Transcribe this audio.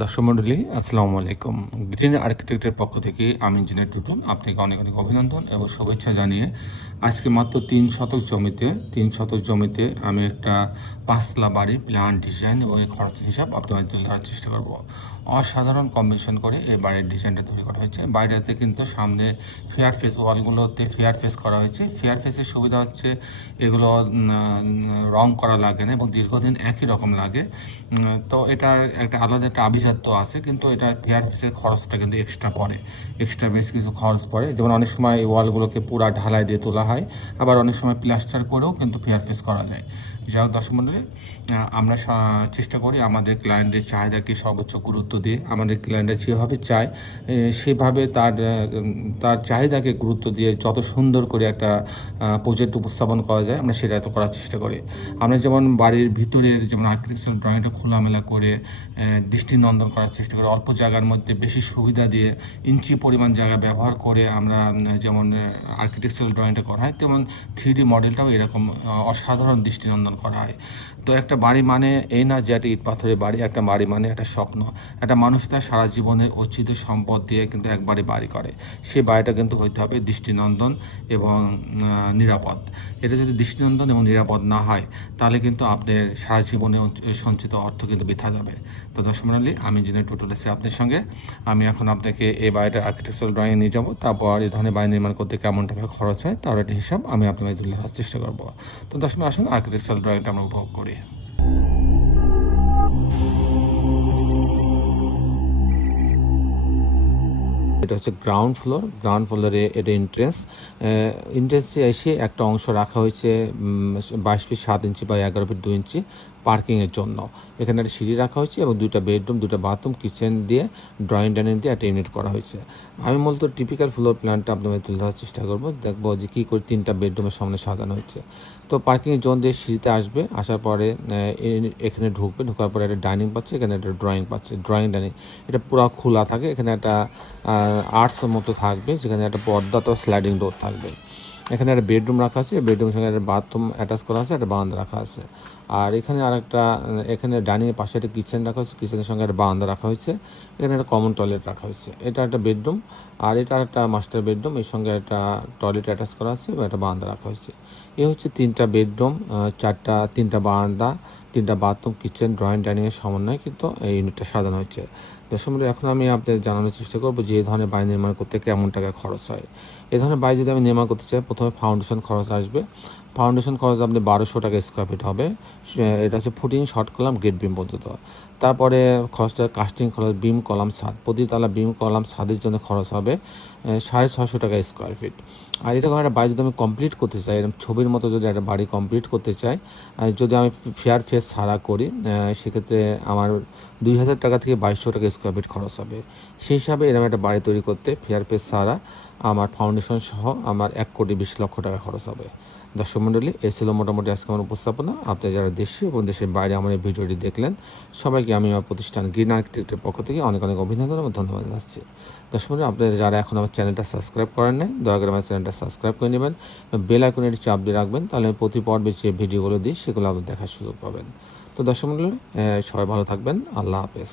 দর্শক মণ্ডলী আসসালামু আলাইকুম। গ্রিন আর্কিটেক্টের পক্ষ থেকে আমি ইঞ্জিনিয়ার টুটুল আপনাকে অনেক অনেক অভিনন্দন এবং শুভেচ্ছা জানিয়ে আজকে মাত্র 3 শতক জমিতে আমি একটা 5 তলা বাড়ি প্ল্যান ডিজাইন এবং খরচ হিসাব আপনাদের তুলে ধরার চেষ্টা করব। অসাধারণ কম্বিনেশন করে এই বাড়ির ডিজাইনটা তৈরি করা হয়েছে। বাড়িটাতে কিন্তু সামনে ফেয়ার ফেস, ওয়ালগুলোতে ফেয়ার ফেস করা হয়েছে। ফেয়ার ফেসের সুবিধা হচ্ছে এগুলো রং করা লাগে না এবং দীর্ঘদিন একই রকম লাগে। তো এটার একটা আলাদা একটা আভিজাত্য আছে, কিন্তু এটা ফেয়ার ফেসের খরচটা কিন্তু এক্সট্রা বেশ কিছু খরচ পড়ে। যেমন অনেক সময় এই ওয়ালগুলোকে পুরা ঢালাই দিয়ে তোলা হয়, আবার অনেক সময় প্লাস্টার করেও কিন্তু ফেয়ার ফেস করা যায়। যাই হোক দর্শক মণ্ডলী, আমরা চেষ্টা করি আমাদের ক্লায়েন্টের চাহিদাকে সর্বোচ্চ গুরুত্ব দিয়ে আমাদের ক্লায়েন্টরা যেভাবে চায় সেভাবে তার চাহিদাকে গুরুত্ব দিয়ে যত সুন্দর করে একটা প্রজেক্ট উপস্থাপন করা যায় আমরা সেটা তো করার চেষ্টা করি। আমরা যেমন বাড়ির ভিতরের যেমন আর্কিটেকচারাল ড্রয়িংটা খোলামেলা করে দৃষ্টিনন্দন করার চেষ্টা করি, অল্প জায়গার মধ্যে বেশি সুবিধা দিয়ে ইঞ্চি পরিমাণ জায়গা ব্যবহার করে আমরা যেমন আর্কিটেকচারাল ড্রয়িংটা করা হয়, তেমন 3D মডেলটাও এরকম অসাধারণ দৃষ্টিনন্দন করা হয়। তো একটা বাড়ি মানে এই না যে একটা ইট পাথরের বাড়ি, একটা বাড়ি মানে একটা স্বপ্ন। একটা মানুষ তার সারা জীবনের অর্জিত সম্পদ দিয়ে কিন্তু একবারে বাড়ি করে, সেই বাড়িটা কিন্তু হইতে হবে দৃষ্টিনন্দন এবং নিরাপদ। এটা যদি দৃষ্টিনন্দন এবং নিরাপদ না হয় তাহলে কিন্তু আপনার সারা জীবনে সঞ্চিত অর্থ কিন্তু বৃথা যাবে। তো দর্শক মণ্ডলী, আমি ইঞ্জিনিয়ার টুটুল আছি আপনার সঙ্গে। আমি এখন আপনাকে এই বাড়িটার আর্কিটেকচারাল ড্রয়িং নিয়ে যাবো, তারপর এই ধরনের বাড়ি নির্মাণ করতে কেমন টাকা খরচ হয় তার একটা হিসাব আমি আপনাকে তুলে ধরার চেষ্টা করবো। তো দর্শক আসুন আর্কিটেকচারাল ড্রয়িংটা আমরা উপভোগ করি। এটা হচ্ছে গ্রাউন্ড ফ্লোরে এটা এন্ট্রেন্সে এসে একটা অংশ রাখা হয়েছে 22 ফিট 7 ইঞ্চি বা 11 ফিট 2 ইঞ্চি পার্কিংয়ের জন্য। এখানে একটা সিঁড়ি রাখা হয়েছে এবং 2টা বেডরুম, 2টা বাথরুম, কিচেন দিয়ে ড্রয়িং ডাইনিং দিয়ে একটা ইউনিট করা হয়েছে। আমি মূলত টিপিক্যাল ফ্লোর প্ল্যানটা আপনাদের তুলে ধরার চেষ্টা করবো, দেখবো যে কী করে 3টা বেডরুমের সামনে সাজানো হয়েছে। তো পার্কিংয়ের জোন দিয়ে সিঁড়িতে আসবে, আসার পরে এখানে ঢোকার পরে একটা ডাইনিং পাচ্ছে, এখানে একটা ড্রয়িং পাচ্ছে, ড্রয়িং ডাইনিং। এটা পুরো খোলা থাকে, এখানে একটা আর্টসের মতো থাকবে, যেখানে একটা পর্দা তো স্লাইডিং ডোর থাকবে। এখানে একটা বেডরুম রাখা আছে, বেডরুমের সঙ্গে একটা বাথরুম অ্যাটাচ করা আছে, একটা বারান্দা রাখা আছে। আর এখানে এখানে ডাইনিংয়ের পাশে একটা কিচেন রাখা হয়েছে, কিচেনের সঙ্গে একটা বারান্দা রাখা হয়েছে। এখানে একটা কমন টয়লেট রাখা হয়েছে। এটা একটা বেডরুম, আর এটা একটা মাস্টার বেডরুম, এর সঙ্গে একটা টয়লেট অ্যাটাচ করা আছে এবং একটা বারান্দা রাখা হয়েছে। এ হচ্ছে 3টা বেডরুম, 3টা বারান্দা, 3টা বাথরুম, কিচেন, ড্রয়িং ডাইনিংয়ের সমন্বয়ে কিন্তু এই ইউনিটটা সাজানো হয়েছে। দর্শক, এখন আমি আপনাদের জানানোর চেষ্টা করবো যে এই ধরনের বাড়ি নির্মাণ করতে কেমন টাকা খরচ হয়। এই ধরনের বাড়ি যদি আমি নির্মাণ করতে চাই, প্রথমে ফাউন্ডেশন খরচ আসবে। ফাউন্ডেশন খরচ আপনি 1200 টাকা স্কোয়ার ফিট হবে। এটা হচ্ছে ফুটিং, শর্ট কলাম, গেট বিম পর্যন্ত। তারপরে খরচটা কাস্টিং খরচ, বিম কলাম ছাদ, প্রতিতলা বিম কলাম ছাদের জন্য খরচ হবে 650 টাকা স্কোয়ার ফিট। আর এটা একটা বাড়ি যদি আমি কমপ্লিট করতে চাই, এরকম ছবির মতো যদি একটা বাড়ি কমপ্লিট করতে চাই, যদি আমি ফেয়ার ফেস ছাড়া করি, সেক্ষেত্রে আমার 2000 টাকা থেকে 2200 টাকা স্কোয়ার ফিট খরচ হবে। সেই হিসাবে এরকম একটা বাড়ি তৈরি করতে ফেয়ার ফেস ছাড়া আমার ফাউন্ডেশন সহ আমার 1,20,00,000 টাকা খরচ হবে। দর্শক মণ্ডলী, এ ছিল মোটামুটি আজকে আমার উপস্থাপনা। আপনি যারা দেশে এবং দেশের বাইরে আমার এই ভিডিওটি দেখলেন, সবাইকে আমি আমার প্রতিষ্ঠান গ্রিন আর্কিটেক্টের পক্ষ থেকে অনেক অনেক অভিনন্দন এবং ধন্যবাদ জানাচ্ছি। দর্শক মণ্ডলী, আপনারা যারা এখন আমার চ্যানেলটা সাবস্ক্রাইব করেন নাই, দয়া করে আমার চ্যানেলটা সাবস্ক্রাইব করে নেবেন, বেল আইকনের চাপ দিয়ে রাখবেন, তাহলে প্রতি পর্বে যে ভিডিওগুলো দিই সেগুলো আপনি দেখার সুযোগ পাবেন। তো দর্শক মণ্ডলী, সবাই ভালো থাকবেন। আল্লাহ হাফেজ।